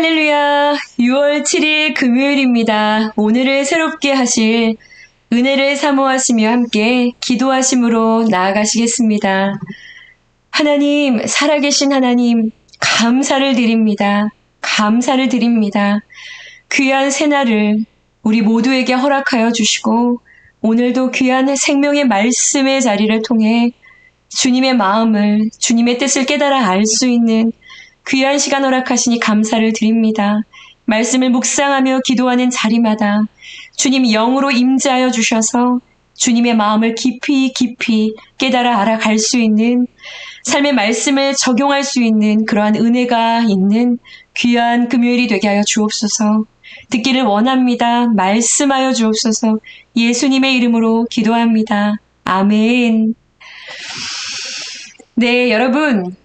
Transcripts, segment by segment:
할렐루야, 6월 7일 금요일입니다. 오늘을 새롭게 하실 은혜를 사모하시며 함께 기도하심으로 나아가시겠습니다. 하나님, 살아계신 하나님, 감사를 드립니다. 감사를 드립니다. 귀한 새날을 우리 모두에게 허락하여 주시고 오늘도 귀한 생명의 말씀의 자리를 통해 주님의 마음을, 주님의 뜻을 깨달아 알 수 있는 귀한 시간 허락하시니 감사를 드립니다. 말씀을 묵상하며 기도하는 자리마다 주님 영으로 임재하여 주셔서 주님의 마음을 깊이 깨달아 알아갈 수 있는 삶의 말씀을 적용할 수 있는 그러한 은혜가 있는 귀한 금요일이 되게 하여 주옵소서. 듣기를 원합니다. 말씀하여 주옵소서. 예수님의 이름으로 기도합니다. 아멘. 네, 여러분.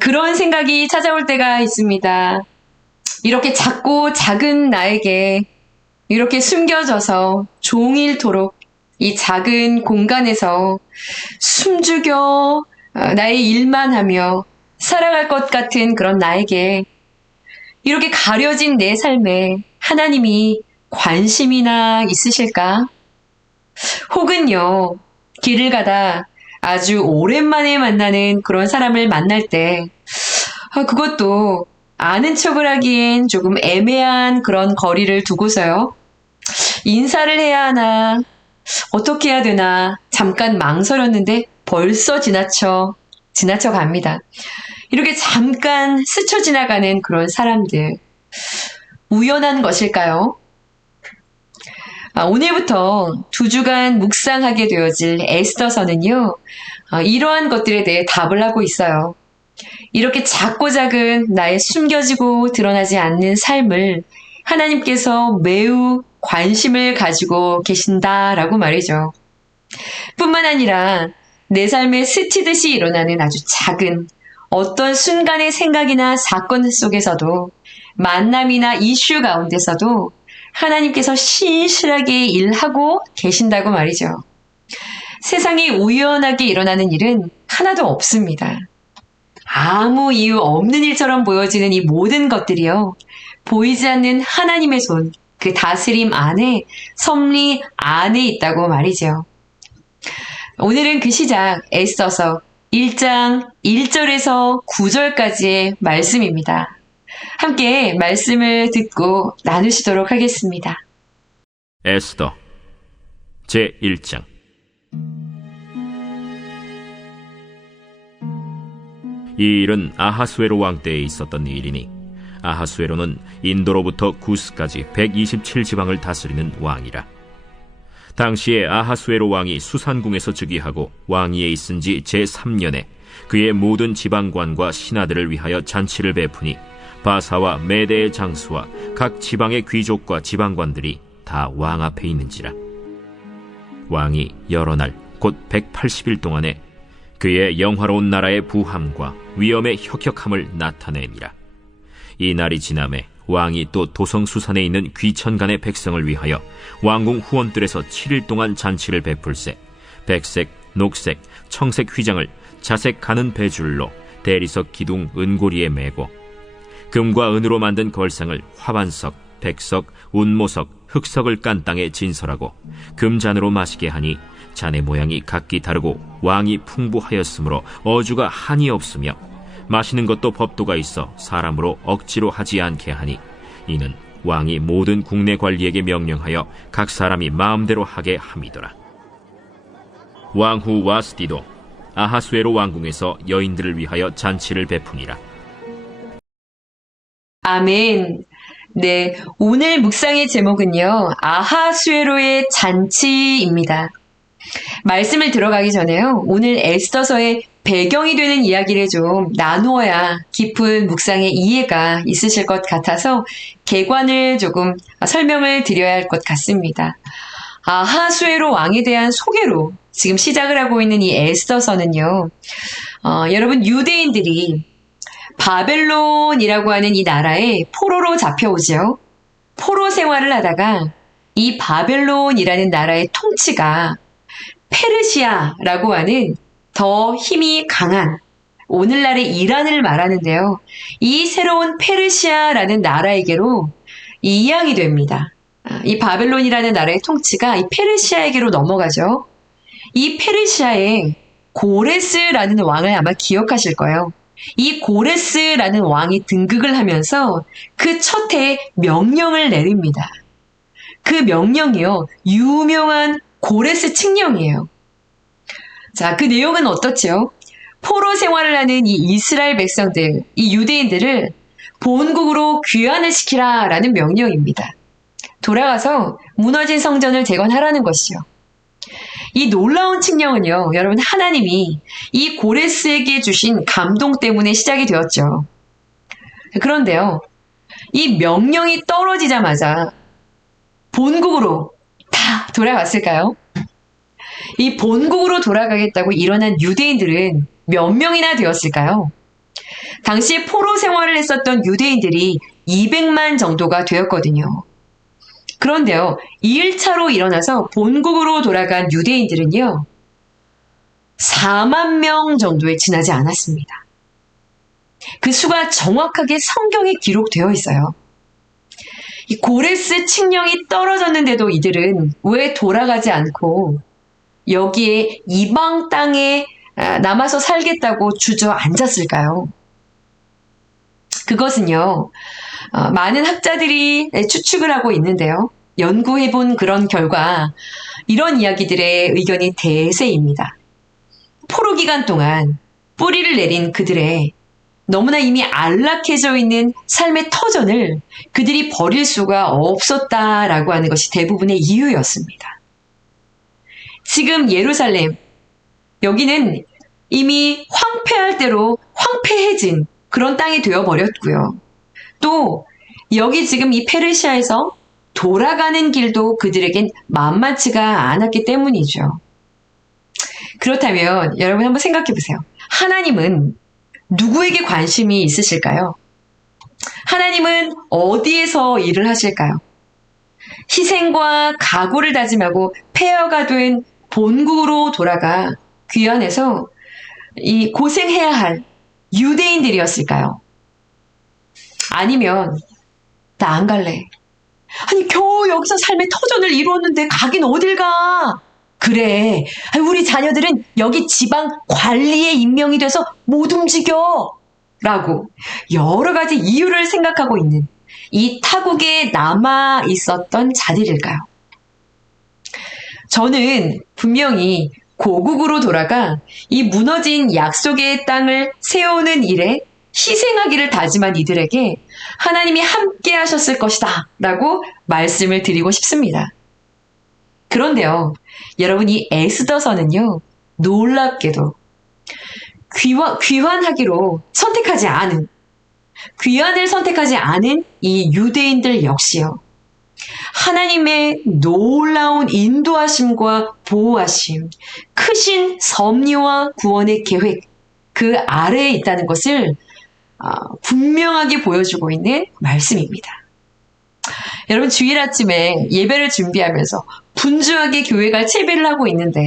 그런 생각이 찾아올 때가 있습니다. 이렇게 작고 작은 나에게 이렇게 숨겨져서 종일토록 이 작은 공간에서 숨죽여 나의 일만 하며 살아갈 것 같은 그런 나에게 이렇게 가려진 내 삶에 하나님이 관심이나 있으실까? 혹은요, 길을 가다 아주 오랜만에 만나는 그런 사람을 만날 때 그것도 아는 척을 하기엔 조금 애매한 그런 거리를 두고서요. 인사를 해야 하나 어떻게 해야 되나 잠깐 망설였는데 벌써 지나쳐 갑니다. 이렇게 잠깐 스쳐 지나가는 그런 사람들 우연한 것일까요? 오늘부터 2주간 묵상하게 되어질 에스더서는요, 이러한 것들에 대해 답을 하고 있어요. 이렇게 작고 작은 나의 숨겨지고 드러나지 않는 삶을 하나님께서 매우 관심을 가지고 계신다라고 말이죠. 뿐만 아니라 내 삶에 스치듯이 일어나는 아주 작은 어떤 순간의 생각이나 사건 속에서도 만남이나 이슈 가운데서도 하나님께서 신실하게 일하고 계신다고 말이죠. 세상에 우연하게 일어나는 일은 하나도 없습니다. 아무 이유 없는 일처럼 보여지는 이 모든 것들이요. 보이지 않는 하나님의 손, 그 다스림 안에, 섭리 안에 있다고 말이죠. 오늘은 그 시작, 에스더서 1장 1절에서 9절까지의 말씀입니다. 함께 말씀을 듣고 나누시도록 하겠습니다. 에스더 제1장. 이 일은 아하수에로 왕 때에 있었던 일이니 아하수에로는 인도로부터 구스까지 127지방을 다스리는 왕이라. 당시에 아하수에로 왕이 수산궁에서 즉위하고 왕위에 있은 지 제3년에 그의 모든 지방관과 신하들을 위하여 잔치를 베푸니 바사와 메대의 장수와 각 지방의 귀족과 지방관들이 다 왕 앞에 있는지라. 왕이 여러 날 곧 180일 동안에 그의 영화로운 나라의 부함과 위엄의 혁혁함을 나타내니라. 이 날이 지남에 왕이 또 도성수산에 있는 귀천간의 백성을 위하여 왕궁 후원들에서 7일 동안 잔치를 베풀세 백색, 녹색, 청색 휘장을 자색 가는 배줄로 대리석 기둥 은고리에 매고 금과 은으로 만든 걸상을 화반석, 백석, 운모석, 흑석을 깐 땅에 진설하고 금잔으로 마시게 하니 잔의 모양이 각기 다르고 왕이 풍부하였으므로 어주가 한이 없으며 마시는 것도 법도가 있어 사람으로 억지로 하지 않게 하니 이는 왕이 모든 국내 관리에게 명령하여 각 사람이 마음대로 하게 함이더라. 왕후 와스디도 아하수에로 왕궁에서 여인들을 위하여 잔치를 베푸니라. 아멘. 네, 오늘 묵상의 제목은요, 아하수에로의 잔치입니다. 말씀을 들어가기 전에요, 오늘 에스더서의 배경이 되는 이야기를 좀 나누어야 깊은 묵상의 이해가 있으실 것 같아서 개관을 조금 설명을 드려야 할 것 같습니다. 아하수에로 왕에 대한 소개로 지금 시작을 하고 있는 이 에스더서는요, 여러분 유대인들이 바벨론이라고 하는 이 나라에 포로로 잡혀오죠. 포로 생활을 하다가 이 바벨론이라는 나라의 통치가 페르시아라고 하는 더 힘이 강한 오늘날의 이란을 말하는데요. 이 새로운 페르시아라는 나라에게로 이양이 됩니다. 이 바벨론이라는 나라의 통치가 이 페르시아에게로 넘어가죠. 이 페르시아에 고레스라는 왕을 아마 기억하실 거예요. 이 고레스라는 왕이 등극을 하면서 그 첫 해에 명령을 내립니다. 그 명령이요, 유명한 고레스 칙령이에요. 자, 그 내용은 어떻죠? 포로 생활을 하는 이 이스라엘 백성들, 이 유대인들을 본국으로 귀환을 시키라 라는 명령입니다. 돌아가서 무너진 성전을 재건하라는 것이요. 이 놀라운 칙령은요, 여러분, 하나님이 이 고레스에게 주신 감동 때문에 시작이 되었죠. 그런데요, 이 명령이 떨어지자마자 본국으로 다 돌아갔을까요? 이 본국으로 돌아가겠다고 일어난 유대인들은 몇 명이나 되었을까요? 당시에 포로 생활을 했었던 유대인들이 200만 정도가 되었거든요. 그런데요, 2일차로 일어나서 본국으로 돌아간 유대인들은요, 4만 명 정도에 지나지 않았습니다. 그 수가 정확하게 성경에 기록되어 있어요. 이 고레스 칙령이 떨어졌는데도 이들은 왜 돌아가지 않고 여기에 이방 땅에 남아서 살겠다고 주저앉았을까요? 그것은요, 많은 학자들이 추측을 하고 있는데요. 연구해본 그런 결과 이런 이야기들의 의견이 대세입니다. 포로 기간 동안 뿌리를 내린 그들의 너무나 이미 안락해져 있는 삶의 터전을 그들이 버릴 수가 없었다라고 하는 것이 대부분의 이유였습니다. 지금 예루살렘, 여기는 이미 황폐할 대로 황폐해진 그런 땅이 되어버렸고요. 또 여기 지금 이 페르시아에서 돌아가는 길도 그들에겐 만만치가 않았기 때문이죠. 그렇다면 여러분 한번 생각해 보세요. 하나님은 누구에게 관심이 있으실까요? 하나님은 어디에서 일을 하실까요? 희생과 각오를 다짐하고 폐허가 된 본국으로 돌아가 귀환해서 이 고생해야 할 유대인들이었을까요? 아니면 나 안 갈래. 아니 겨우 여기서 삶의 터전을 이루었는데 가긴 어딜 가? 그래, 우리 자녀들은 여기 지방 관리에 임명이 돼서 못 움직여 라고 여러 가지 이유를 생각하고 있는 이 타국에 남아 있었던 자들일까요? 저는 분명히 고국으로 돌아가 이 무너진 약속의 땅을 세우는 일에 희생하기를 다짐한 이들에게 하나님이 함께 하셨을 것이다 라고 말씀을 드리고 싶습니다. 그런데요, 여러분, 이 에스더서는요, 놀랍게도 귀환을 선택하지 않은 이 유대인들 역시요, 하나님의 놀라운 인도하심과 보호하심, 크신 섭리와 구원의 계획, 그 아래에 있다는 것을 분명하게 보여주고 있는 말씀입니다. 여러분, 주일 아침에 예배를 준비하면서 분주하게 교회 갈 채비를 하고 있는데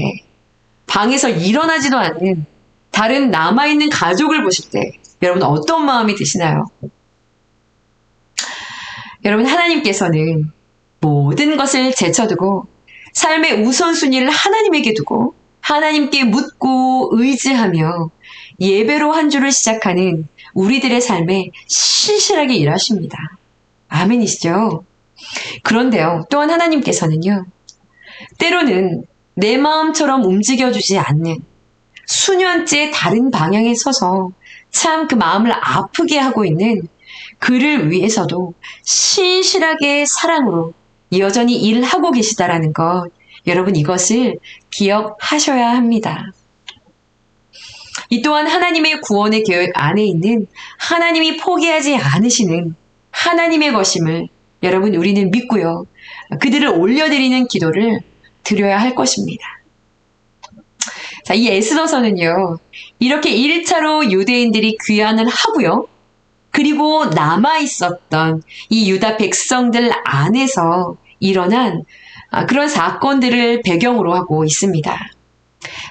방에서 일어나지도 않는 다른 남아있는 가족을 보실 때 여러분 어떤 마음이 드시나요? 여러분, 하나님께서는 모든 것을 제쳐두고 삶의 우선순위를 하나님에게 두고 하나님께 묻고 의지하며 예배로 한 주를 시작하는 우리들의 삶에 신실하게 일하십니다. 아멘이시죠? 그런데요, 또한 하나님께서는요, 때로는 내 마음처럼 움직여주지 않는 수년째 다른 방향에 서서 참 그 마음을 아프게 하고 있는 그를 위해서도 신실하게 사랑으로 여전히 일하고 계시다라는 것, 여러분 이것을 기억하셔야 합니다. 이 또한 하나님의 구원의 계획 안에 있는 하나님이 포기하지 않으시는 하나님의 것임을 여러분 우리는 믿고요, 그들을 올려드리는 기도를 드려야 할 것입니다. 자, 이 에스더서는요, 이렇게 1차로 유대인들이 귀환을 하고요, 그리고 남아있었던 이 유다 백성들 안에서 일어난 그런 사건들을 배경으로 하고 있습니다.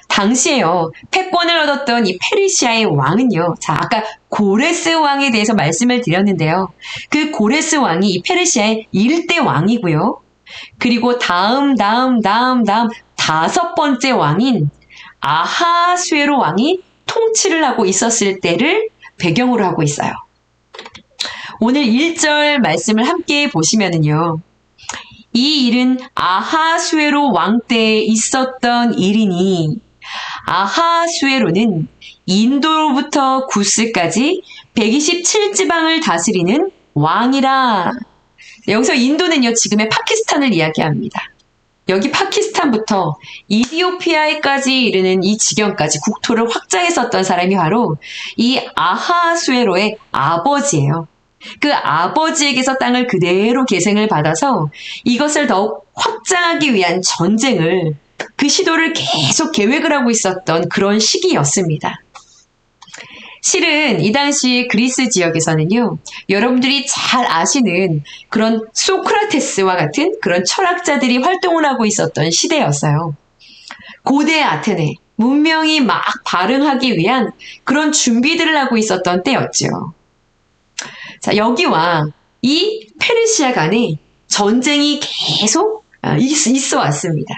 당시에요, 패권을 얻었던 이 페르시아의 왕은요, 자, 아까 고레스 왕에 대해서 말씀을 드렸는데요. 그 고레스 왕이 이 페르시아의 1대 왕이고요. 그리고 다음 다섯 번째 왕인 아하수에로 왕이 통치를 하고 있었을 때를 배경으로 하고 있어요. 오늘 1절 말씀을 함께 보시면은요. 이 일은 아하수에로 왕 때에 있었던 일이니 아하수에로는 인도로부터 구스까지 127지방을 다스리는 왕이라. 여기서 인도는요, 지금의 파키스탄을 이야기합니다. 여기 파키스탄부터 이디오피아에까지 이르는 이 지경까지 국토를 확장했었던 사람이 바로 이 아하수에로의 아버지예요. 그 아버지에게서 땅을 그대로 계승을 받아서 이것을 더욱 확장하기 위한 전쟁을, 그 시도를 계속 계획을 하고 있었던 그런 시기였습니다. 실은 이 당시 그리스 지역에서는요, 여러분들이 잘 아시는 그런 소크라테스와 같은 그런 철학자들이 활동을 하고 있었던 시대였어요. 고대 아테네, 문명이 막 발흥하기 위한 그런 준비들을 하고 있었던 때였죠. 자, 여기와 이 페르시아 간에 전쟁이 계속 있어 왔습니다.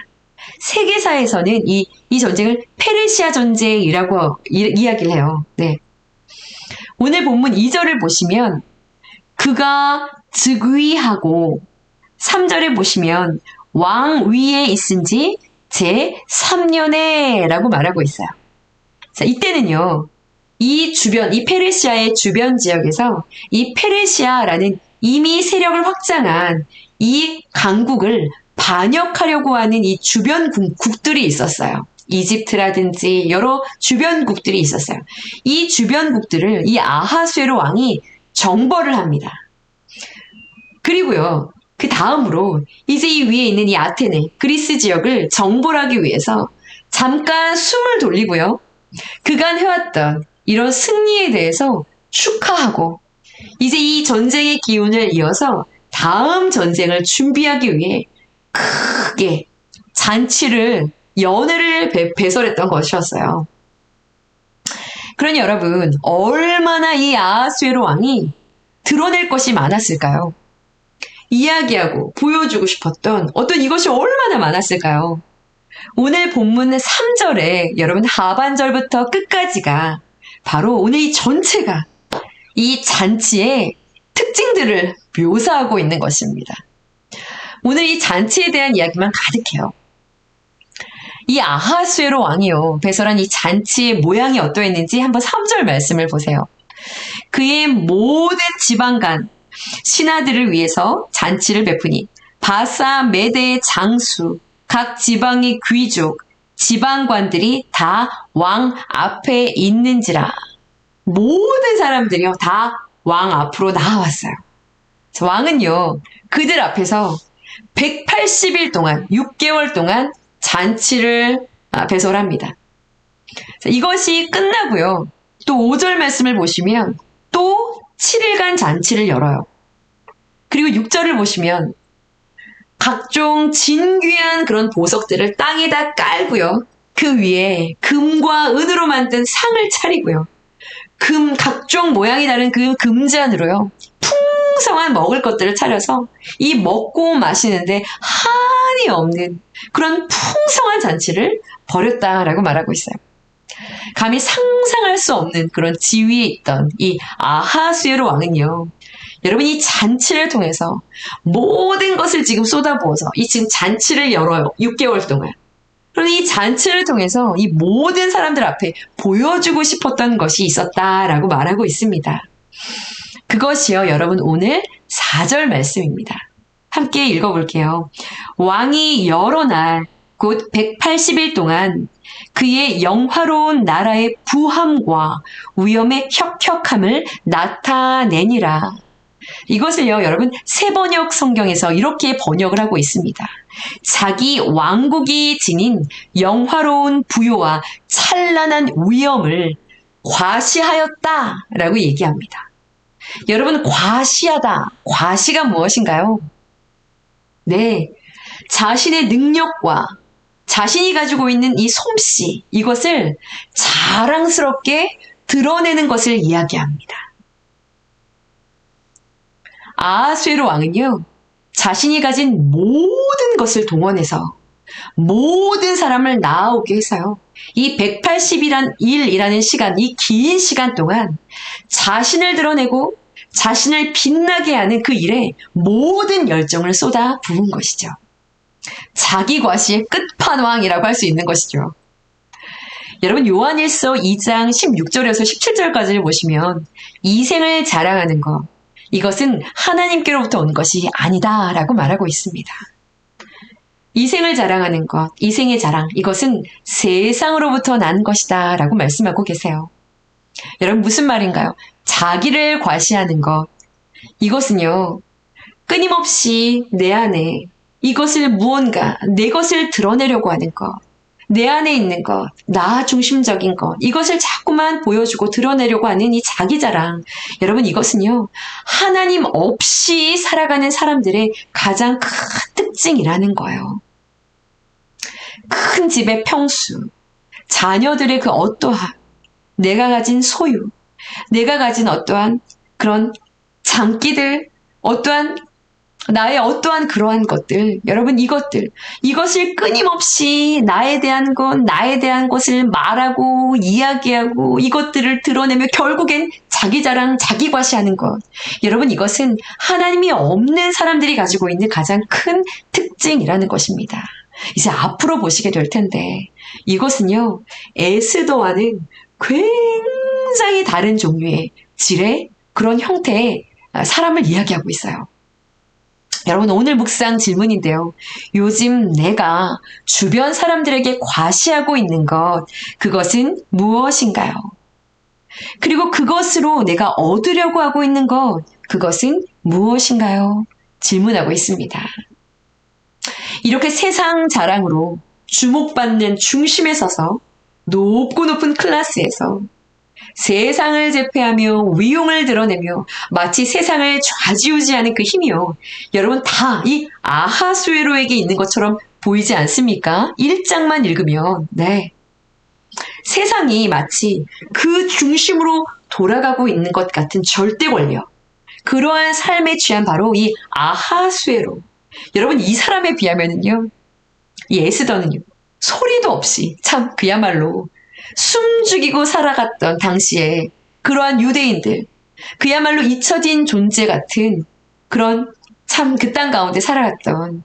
세계사에서는 이 전쟁을 페르시아 전쟁이라고 이야기를 해요. 네. 오늘 본문 2절을 보시면 그가 즉위하고 3절에 보시면 왕 위에 있은지 제 3년에 라고 말하고 있어요. 자, 이때는요, 이 주변, 이 페르시아의 주변 지역에서 이 페르시아라는 이미 세력을 확장한 이 강국을 반역하려고 하는 이 주변 국들이 있었어요. 이집트라든지 여러 주변국들이 있었어요. 이 주변국들을 이 아하수에로 왕이 정벌을 합니다. 그리고요, 그 다음으로 이제 이 위에 있는 이 아테네, 그리스 지역을 정벌하기 위해서 잠깐 숨을 돌리고요. 그간 해왔던 이런 승리에 대해서 축하하고 이제 이 전쟁의 기운을 이어서 다음 전쟁을 준비하기 위해 크게 잔치를, 연회를 배설했던 것이었어요. 그러니 여러분, 얼마나 이 아하수에로 왕이 드러낼 것이 많았을까요? 이야기하고 보여주고 싶었던 어떤 이것이 얼마나 많았을까요? 오늘 본문 3절에 여러분 하반절부터 끝까지가 바로 오늘 이 전체가 이 잔치의 특징들을 묘사하고 있는 것입니다. 오늘 이 잔치에 대한 이야기만 가득해요. 이 아하수에로 왕이요, 배설한 이 잔치의 모양이 어떠했는지 한번 3절 말씀을 보세요. 그의 모든 지방간 신하들을 위해서 잔치를 베푸니 바사 메대의 장수 각 지방의 귀족 지방관들이 다 왕 앞에 있는지라. 모든 사람들이요, 다 왕 앞으로 나와왔어요. 왕은요, 그들 앞에서 180일 동안, 6개월 동안 잔치를 배설합니다. 자, 이것이 끝나고요, 또 5절 말씀을 보시면 또 7일간 잔치를 열어요. 그리고 6절을 보시면 각종 진귀한 그런 보석들을 땅에다 깔고요, 그 위에 금과 은으로 만든 상을 차리고요, 각종 모양이 다른 그 금잔으로요, 풍성한 먹을 것들을 차려서 이 먹고 마시는데 한이 없는 그런 풍성한 잔치를 벌였다라고 말하고 있어요. 감히 상상할 수 없는 그런 지위에 있던 이 아하수에로 왕은요, 여러분 이 잔치를 통해서 모든 것을 지금 쏟아부어서 이 지금 잔치를 열어요. 6개월 동안. 그런데 이 잔치를 통해서 이 모든 사람들 앞에 보여주고 싶었던 것이 있었다라고 말하고 있습니다. 그것이요, 여러분 오늘 4절 말씀입니다. 함께 읽어볼게요. 왕이 여러 날, 곧 180일 동안 그의 영화로운 나라의 부함과 위엄의 혁혁함을 나타내니라. 이것을요, 여러분 새번역 성경에서 이렇게 번역을 하고 있습니다. 자기 왕국이 지닌 영화로운 부요와 찬란한 위엄을 과시하였다라고 얘기합니다. 여러분, 과시하다, 과시가 무엇인가요? 네, 자신의 능력과 자신이 가지고 있는 이 솜씨, 이것을 자랑스럽게 드러내는 것을 이야기합니다. 아하수에로 왕은요, 자신이 가진 모든 것을 동원해서 모든 사람을 나아오게 해서요, 이 180일이라는 시간, 이 긴 시간 동안 자신을 드러내고 자신을 빛나게 하는 그 일에 모든 열정을 쏟아 부은 것이죠. 자기 과시의 끝판왕이라고 할 수 있는 것이죠. 여러분, 요한일서 2장 16절에서 17절까지를 보시면 이생을 자랑하는 것, 이것은 하나님께로부터 온 것이 아니다라고 말하고 있습니다. 이생을 자랑하는 것, 이생의 자랑, 이것은 세상으로부터 난 것이다 라고 말씀하고 계세요. 여러분, 무슨 말인가요? 자기를 과시하는 것, 이것은요, 끊임없이 내 안에 이것을 무언가, 내 것을 드러내려고 하는 것, 내 안에 있는 것, 나 중심적인 것, 이것을 자꾸만 보여주고 드러내려고 하는 이 자기 자랑. 여러분, 이것은요, 하나님 없이 살아가는 사람들의 가장 큰 특징이라는 거예요. 큰 집의 평수, 자녀들의 그 어떠한, 내가 가진 소유, 내가 가진 어떠한 그런 장기들, 나의 어떠한 그러한 것들, 여러분 이것을 끊임없이 나에 대한 것을 말하고 이야기하고 이것들을 드러내며 결국엔 자기 자랑, 자기 과시하는 것. 여러분, 이것은 하나님이 없는 사람들이 가지고 있는 가장 큰 특징이라는 것입니다. 이제 앞으로 보시게 될 텐데, 이것은요, 에스더와는 굉장히 다른 종류의 질의 그런 형태의 사람을 이야기하고 있어요. 여러분, 오늘 묵상 질문인데요. 요즘 내가 주변 사람들에게 과시하고 있는 것, 그것은 무엇인가요? 그리고 그것으로 내가 얻으려고 하고 있는 것, 그것은 무엇인가요? 질문하고 있습니다. 이렇게 세상 자랑으로 주목받는 중심에 서서 높은 클래스에서 세상을 제패하며 위용을 드러내며 마치 세상을 좌지우지하는 그 힘이요. 여러분, 다 이 아하수에로에게 있는 것처럼 보이지 않습니까? 1장만 읽으면, 네. 세상이 마치 그 중심으로 돌아가고 있는 것 같은 절대 권력. 그러한 삶에 취한 바로 이 아하수에로. 여러분, 이 사람에 비하면은요, 이 에스더는요, 소리도 없이 참 그야말로 숨죽이고 살아갔던 당시에 그러한 유대인들, 그야말로 잊혀진 존재 같은 그런 참 그 땅 가운데 살아갔던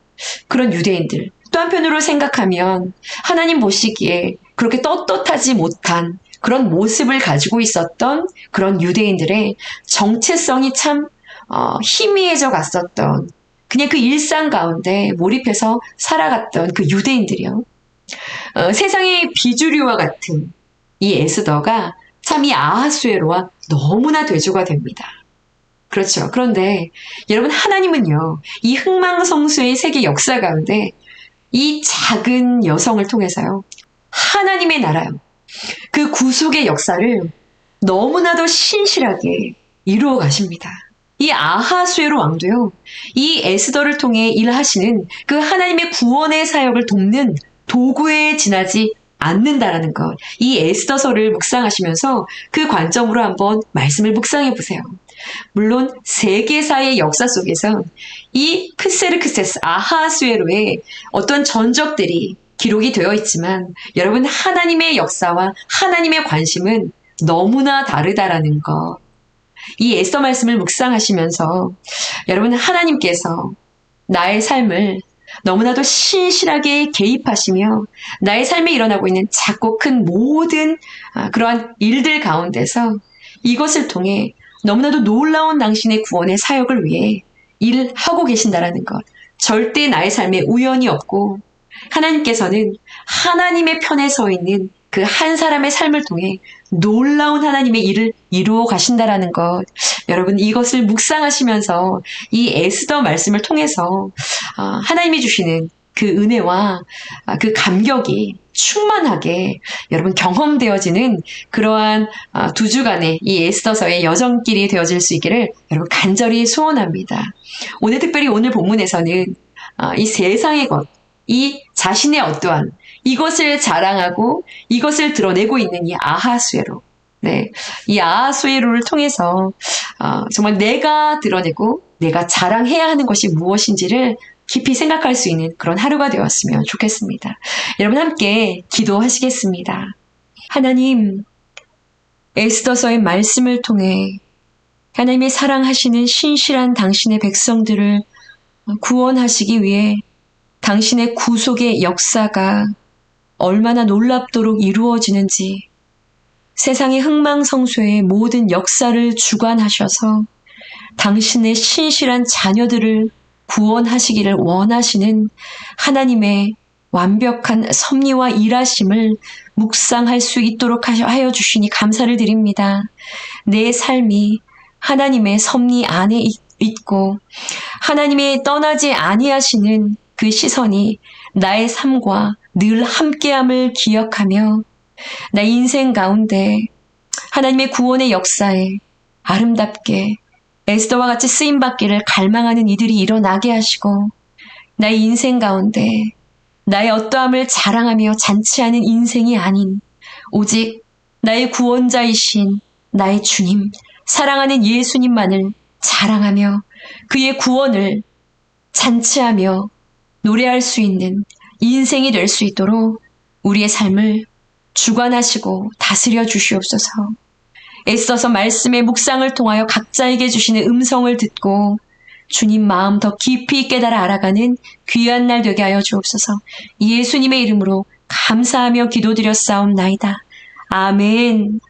그런 유대인들. 또 한편으로 생각하면 하나님 보시기에 그렇게 떳떳하지 못한 그런 모습을 가지고 있었던 그런 유대인들의 정체성이 참 희미해져 갔었던, 그냥 그 일상 가운데 몰입해서 살아갔던 그 유대인들이요. 세상의 비주류와 같은 이 에스더가 참 이 아하수에로와 너무나 대조가 됩니다. 그렇죠. 그런데 여러분, 하나님은요, 이 흥망성쇠의 세계 역사 가운데 이 작은 여성을 통해서요, 하나님의 나라요, 그 구속의 역사를 너무나도 신실하게 이루어 가십니다. 이 아하수에로 왕도요, 이 에스더를 통해 일하시는 그 하나님의 구원의 사역을 돕는 도구에 지나지 않는다라는 것. 이 에스더서를 묵상하시면서 그 관점으로 한번 말씀을 묵상해 보세요. 물론 세계사의 역사 속에서 이 크세르크세스 아하수에로의 어떤 전적들이 기록이 되어 있지만, 여러분, 하나님의 역사와 하나님의 관심은 너무나 다르다라는 것. 이 에스더 말씀을 묵상하시면서 여러분, 하나님께서 나의 삶을 너무나도 신실하게 개입하시며 나의 삶에 일어나고 있는 작고 큰 모든 그러한 일들 가운데서 이것을 통해 너무나도 놀라운 당신의 구원의 사역을 위해 일하고 계신다라는 것. 절대 나의 삶에 우연이 없고 하나님께서는 하나님의 편에 서 있는 그 한 사람의 삶을 통해 놀라운 하나님의 일을 이루어 가신다라는 것. 여러분, 이것을 묵상하시면서 이 에스더 말씀을 통해서 하나님이 주시는 그 은혜와 그 감격이 충만하게 여러분 경험되어지는 그러한 두 주간의 이 에스더서의 여정길이 되어질 수 있기를 여러분 간절히 소원합니다. 오늘 특별히 오늘 본문에서는 이 세상의 것, 이 자신의 어떠한 이것을 자랑하고 이것을 드러내고 있는 이 아하수에로. 네, 이 아하수에로를 통해서 정말 내가 드러내고 내가 자랑해야 하는 것이 무엇인지를 깊이 생각할 수 있는 그런 하루가 되었으면 좋겠습니다. 여러분 함께 기도하시겠습니다. 하나님, 에스더서의 말씀을 통해 하나님이 사랑하시는 신실한 당신의 백성들을 구원하시기 위해 당신의 구속의 역사가 얼마나 놀랍도록 이루어지는지 세상의 흥망성쇠의 모든 역사를 주관하셔서 당신의 신실한 자녀들을 구원하시기를 원하시는 하나님의 완벽한 섭리와 일하심을 묵상할 수 있도록 하여 주시니 감사를 드립니다. 내 삶이 하나님의 섭리 안에 있고 하나님이 떠나지 아니하시는 그 시선이 나의 삶과 늘 함께함을 기억하며 나의 인생 가운데 하나님의 구원의 역사에 아름답게 에스더와 같이 쓰임받기를 갈망하는 이들이 일어나게 하시고 나의 인생 가운데 나의 어떠함을 자랑하며 잔치하는 인생이 아닌 오직 나의 구원자이신 나의 주님, 사랑하는 예수님만을 자랑하며 그의 구원을 잔치하며 노래할 수 있는 인생이 될 수 있도록 우리의 삶을 주관하시고 다스려 주시옵소서. 애써서 말씀의 묵상을 통하여 각자에게 주시는 음성을 듣고 주님 마음 더 깊이 깨달아 알아가는 귀한 날 되게 하여 주옵소서. 예수님의 이름으로 감사하며 기도드렸사옵나이다. 아멘.